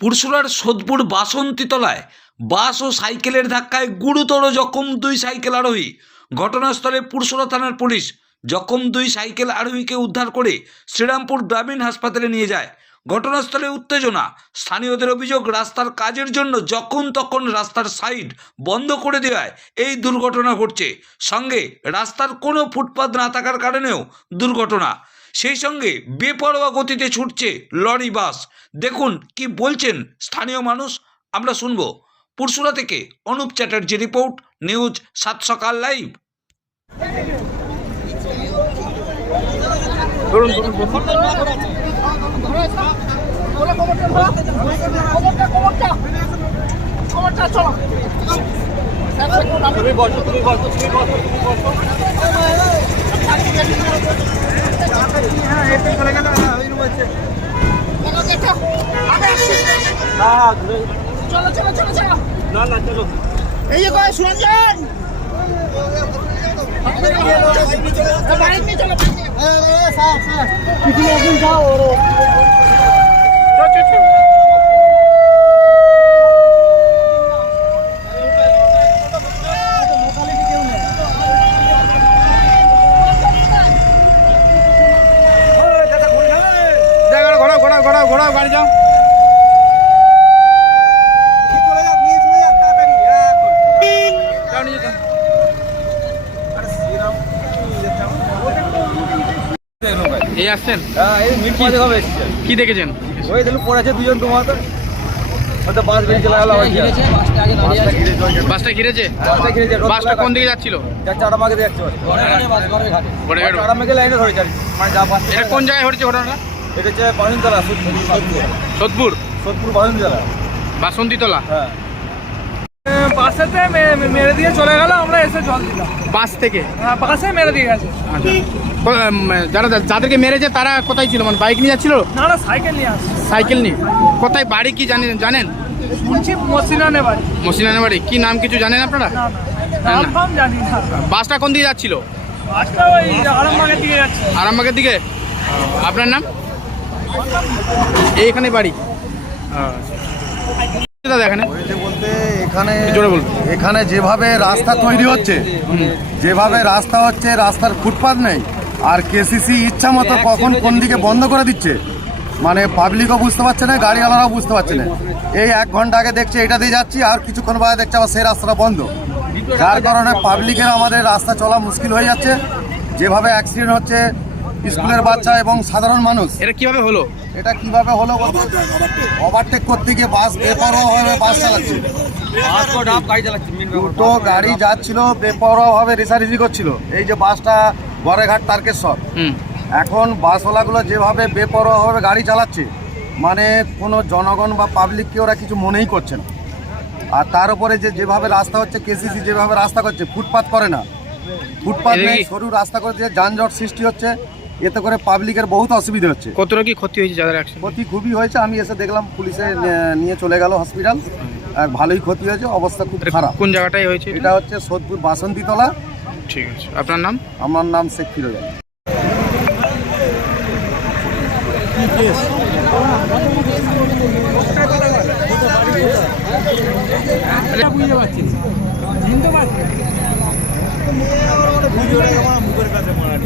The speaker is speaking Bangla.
পুরসুরার সোদপুর বাসন্তীতলায় বাস ও সাইকেলের ধাক্কায় গুরুতর জখম দুই সাইকেল আরোহী। ঘটনাস্থলে পুরসুরা থানার পুলিশ জখম দুই সাইকেল আরোহীকে উদ্ধার করে শ্রীরামপুর গ্রামীণ হাসপাতালে নিয়ে যায়। ঘটনাস্থলে উত্তেজনা, স্থানীয়দের অভিযোগ রাস্তার কাজের জন্য যখন তখন রাস্তার সাইড বন্ধ করে দেওয়ায় এই দুর্ঘটনা ঘটছে। সঙ্গে রাস্তার কোনো ফুটপাত না থাকার কারণেও দুর্ঘটনা। সেই সঙ্গে বেপরোয়া গতিতে ছুটছে লরি, বাস। দেখুন কি বলছেন স্থানীয় মানুষ। আমরা শুনব পুরসুরা থেকে অনুপ চ্যাটার্জি রিপোর্ট, নিউজ সাত সকাল লাইভ। চলো চলো চলো চলো না না চলো এই যে কয় শুনুন বাইক নিয়ে চলো ঘোরাও ঘোরাও ঘোরাও ঘোরাও গাড়ি যাও। এই আসছেন? কি দেখেছেন? ওই পড়েছে দুজন তোমার তো বাস বেরিয়ে চলে গেল? বাসটা বাসটা ঘিরেছে কোন দিকে যাচ্ছিল? যাচ্ছে লাইনে ধরেছে মানে যা বাস এটা কোন জায়গায় ঘটেছে ঘটনাটা এটা হচ্ছে বাসন্তলা সোদপুর সোদপুর বাসন্তলা। বাসন্তীতলা? হ্যাঁ। বাসেতে মেরে দিয়ে চলে গেল আমরা এসে জল দিলাম। বাস থেকে? হ্যাঁ বাসে মেরে দিয়ে গেছে। আচ্ছা। যারা যাদেরকে মেরেছে তারা কোথায় ছিল? মানে বাইক নিয়ে যাচ্ছিল? না না সাইকেল নিয়ে আসছে। সাইকেল নিয়ে? কোথায় বাড়ি কি জানেন জানেন? শুনছি বাড়ি। কি নাম কিছু জানেন আপনারা? বাসটা কোন দিকে যাচ্ছিল? বাসটা ওই আরামবাগের দিকে যাচ্ছে। আরামবাগের দিকে? আপনার নাম? এইখানে বাড়ি? দাদা এখানে? বলতে এখানে জোরে বলুন। এখানে যেভাবে রাস্তা তৈরি হচ্ছে যেভাবে রাস্তা হচ্ছে রাস্তার ফুটপাত নেই আর কেসিসি ইচ্ছা মতো কখন কোন দিকে বন্ধ করে দিচ্ছে মানে পাবলিকও বুঝতে পারছে না গাড়িওয়ালারাও বুঝতে পারছে না। এই এক ঘণ্টা আগে দেখছে এটা দিয়ে যাচ্ছি আর কিছুক্ষণ বাদে দেখছে আবার সেই রাস্তাটা বন্ধ। যার কারণে পাবলিকের আমাদের রাস্তা চলা মুশকিল হয়ে যাচ্ছে যেভাবে অ্যাক্সিডেন্ট হচ্ছে স্কুলের বাচ্চা এবং সাধারণ মানুষ। এটা কীভাবে হলো? এটা কীভাবে হলো ওভারটেক করতে গিয়ে বাস বেপরোয়াভাবে বাস চালাচ্ছে। দুটো গাড়ি যাচ্ছিল বেপরোয়াভাবে রেসারেসি করছিল। এই যে বাসটা গড়েঘাট তারকেশ্বর। এখন বাসওয়ালাগুলো যেভাবে বেপরোয়াভাবে গাড়ি চালাচ্ছে মানে কোনো জনগণ বা পাবলিককে ওরা কিছু মনেই করছে না। আর তার উপরে যে যেভাবে রাস্তা হচ্ছে কেসিসি যেভাবে রাস্তা করছে ফুটপাত করে না। ফুটপাত নেই সরু রাস্তা করছে যানজট সৃষ্টি হচ্ছে। এতে করে পাবলিকের বহুত অসুবিধা হচ্ছে। কতটা কি ক্ষতি হয়েছে যাদের অ্যাক্সিডেন্ট ক্ষতি খুবই হয়েছে আমি এসে দেখলাম পুলিশে নিয়ে চলে গেল হসপিটাল আর ভালোই ক্ষতি হয়েছে অবস্থা খুব খারাপ। কোন জায়গাটায় হয়েছে এটা? হচ্ছে সোদপুর বাসন্তীতলা। ঠিক আছে আপনার নাম? আমার নাম শেখ ফিরোজ আলী। ভিডিওটা আমার মুখের কাছে মারা